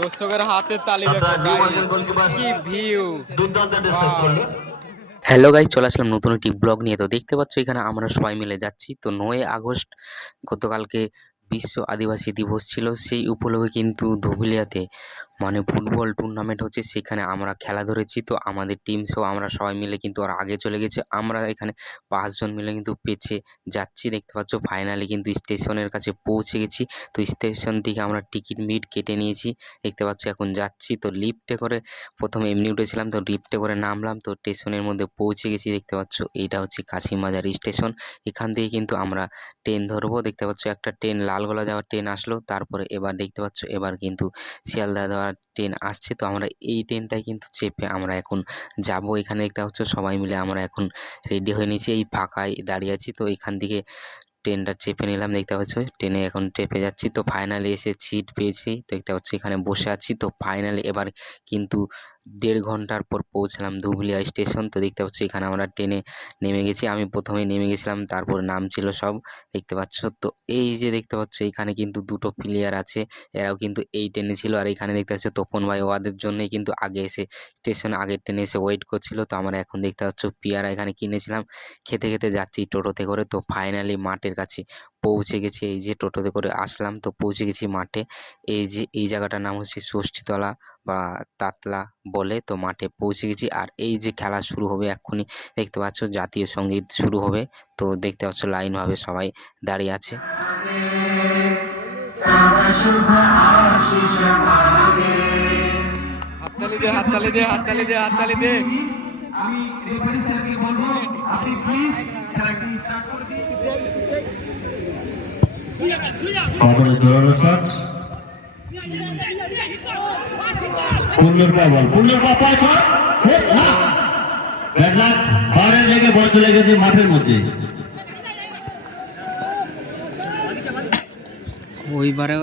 দর্শকের হাতে তালি দেখো, কি ভিউ। হ্যালো গাইস, চলে আসলাম নতুন একটি ব্লগ নিয়ে। তো দেখতে পাচ্ছ এখানে আমরা সবাই মিলে যাচ্ছি। তো 9 আগস্ট গতকালকে বিশ্ব আদিবাসী দিবস ছিল, সেই উপলক্ষে কিন্তু ধুবুলিয়াতে মানে ফুটবল টুর্নামেন্ট হচ্ছে, সেখানে আমরা খেলা ধরেছি। তো আমাদের টিম সহ আমরা সবাই মিলে কিন্তু আর আগে চলে গেছে। আমরা এখানে 5 জন মিলে কিন্তু পেছে যাচ্ছি। দেখতে পাচ্ছ ফাইনালি কিন্তু স্টেশনের কাছে পৌঁছে গেছি। তো স্টেশন থেকে আমরা টিকিট কেটে নিয়েছি। দেখতে পাচ্ছ এখন যাচ্ছি। তো লিফটে করে প্রথমে এমনি উঠেছিলাম, তো লিফটে করে নামলাম, তো স্টেশনের মধ্যে পৌঁছে গেছি। দেখতে পাচ্ছ এইটা হচ্ছে কাশিমবাজার স্টেশন। এখান থেকে কিন্তু আমরা ট্রেন ধরবো। দেখতে পাচ্ছ একটা ট্রেন লালগোলা যাওয়ার ট্রেন আসলো, তারপরে এবার দেখতে পাচ্ছ এবার কিন্তু শিয়ালদা যাওয়ার ট্রেন আসছে। তো আমরা এই ট্রেনটাই কিন্তু চেপে আমরা এখন যাব। এখানে দেখতে পাচ্ছ সবাই মিলে আমরা এখন রেডি হয়ে নিয়েছি, এই ফাঁকায় দাঁড়িয়ে আছি। তো এখান থেকে ট্রেনটা চেপে নিলাম। দেখতে পাচ্ছ ট্রেনে এখন চেপে যাচ্ছি। তো ফাইনালি এসে সিট পেয়েছি। দেখতে পাচ্ছ এখানে বসে আছি। তো ফাইনালি এবার কিন্তু 1.5 ঘন্টার পর পৌঁছলাম ধুবুলিয়া স্টেশন। তো দেখতে পাচ্ছ এখানে আমরা ট্রেনে নেমে গেছি। আমি প্রথমে নেমে গেছিলাম, তারপর নাম ছিল সব। দেখতে পাচ্ছ তো এই যে দেখতে পাচ্ছ এখানে কিন্তু 2টো প্লেয়ার আছে, এরাও কিন্তু এই ট্রেনে ছিল। আর এখানে দেখতে পাচ্ছ তপন ভাই, ওদের জন্যই কিন্তু আগে এসে স্টেশনে আগের ট্রেনে এসে ওয়েট করছিল। তো আমরা এখন দেখতে পাচ্ছ পেয়ারা এখানে কিনেছিলাম, খেতে খেতে যাচ্ছি টোটোতে করে। তো ফাইনালি মাঠের কাছে পৌঁছে গেছি। এই যে টোটোতে করে আসলাম, তো পৌঁছে গেছি মাঠে। এই যে এই জায়গাটার নাম হচ্ছে ষষ্ঠীতলা বা তাতলা বলে। তো মাঠে পৌঁছে গেছি। আর এই যে খেলা শুরু হবে এক্ষুনি, দেখতে পাচ্ছ জাতীয় সঙ্গীত শুরু হবে। তো দেখতে পাচ্ছ লাইনভাবে সবাই দাঁড়িয়ে আছে। হাততালি দে, হাততালি দে, হাততালি দে, হাততালি দে। আমি রেফারি স্যারকে বলবো আপনি প্লিজ খেলাটি স্টার্ট করে দিন। কবরে জোরালো শট, পুণ্যর পা বল, পুণ্যর পা পায় শট, ব্যাড লাক, বাইরে লেগে বল চলে গেছে মাঠের মধ্যে। ওইবারে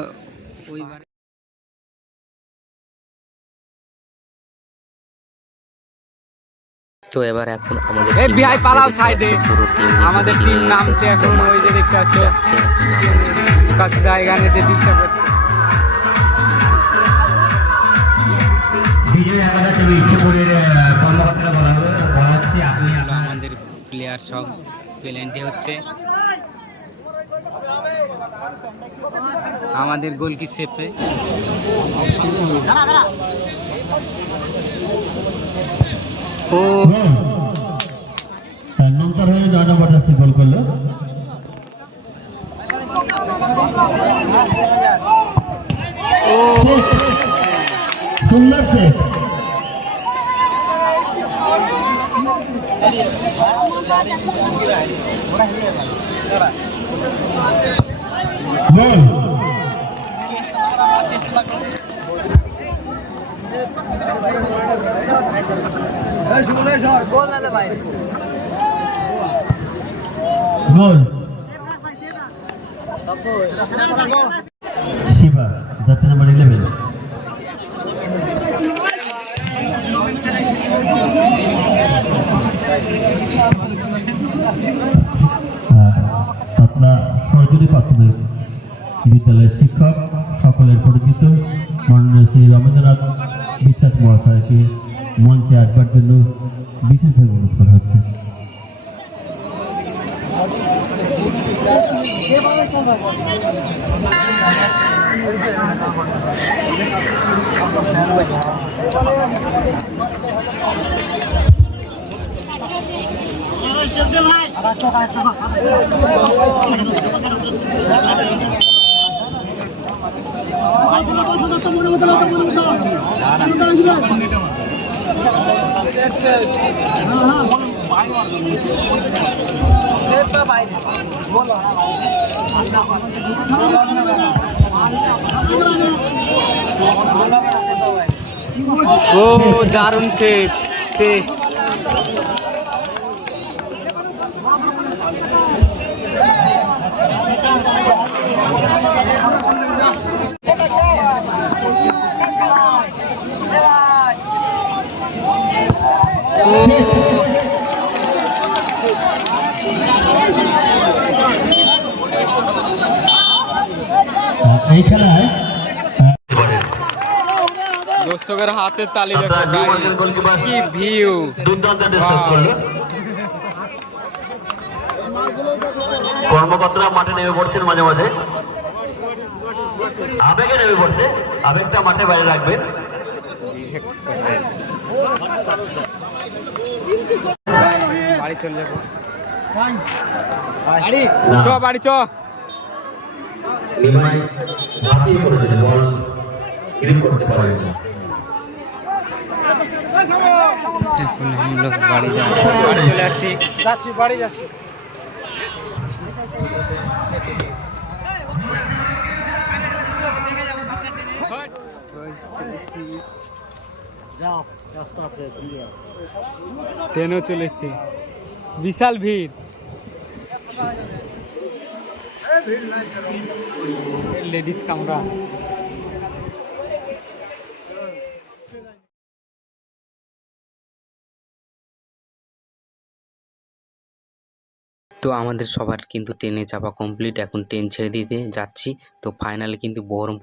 তো এবার এখন আমাদের এই team বিহাই নামবে। পালাও দেখতে সাইডে। পাচ্ছ পুরো team আমাদের ready টিম হয়ে নামছে গেছে। এখন, তো ওই যে দেখতে পাচ্ছ যাচ্ছে কাছে জায়গা নিয়ে ডিস্টার্ব করছে। বিজয় আমাদের ছবি ইচ্ছে করে কর্মকর্তারা বলা হচ্ছে আপনি আমাদের প্লেয়ার সব প্লেন্টে হচ্ছে। আমাদের গোল কি সেফে ও নন্তর হয়ে 9 নম্বর জাস্তি গোল করলো। ও সুন্দর সেভ, গোল। গোল শিবা, জার্সি নাম্বার 11। পাতলা সরকারি প্রাথমিক বিদ্যালয়ের শিক্ষক সকলের পরিচিত মাননীয় শ্রী রবীন্দ্রনাথ বিশ্বাস মহাশয়কে মঞ্চে আসবার জন্য বিশেষভাবে অনুরোধ করা হচ্ছে। ও দারুণ সেফ সেফ। এই খেলায় দর্শকের হাতে তালি দেখো আচ্ছা, নিউ guys। মার্কেট গোলকিপার কি ভিউ দুর্দান্ত সেভ করলো। কর্মকর্তারা মাঠে নেমে পড়ছেন মাঝে মাঝে, আবেগে নেমে পড়ছে, আবেগটা মাঠে বাইরে রাখবেন। বাড়ি চলে যাবো চ বাড়ি চ নিমাই ঝাঁপিয়ে পড়েছে, বল গ্রিপ করতে পারেন না। हम लोग বাড়ি যাচ্ছি, বাড়ি চলে যাচ্ছি বাড়ি যাচ্ছি। ট্রেনও চলে এসছে, বিশাল ভিড়। লেডিস কামরা। তো আমাদের সবার কিন্তু ট্রেনে চাপা কমপ্লিট, এখন ট্রেন ছেড়ে দিতে যাচ্ছি। তো ফাইনালি কিন্তু বহরমপুর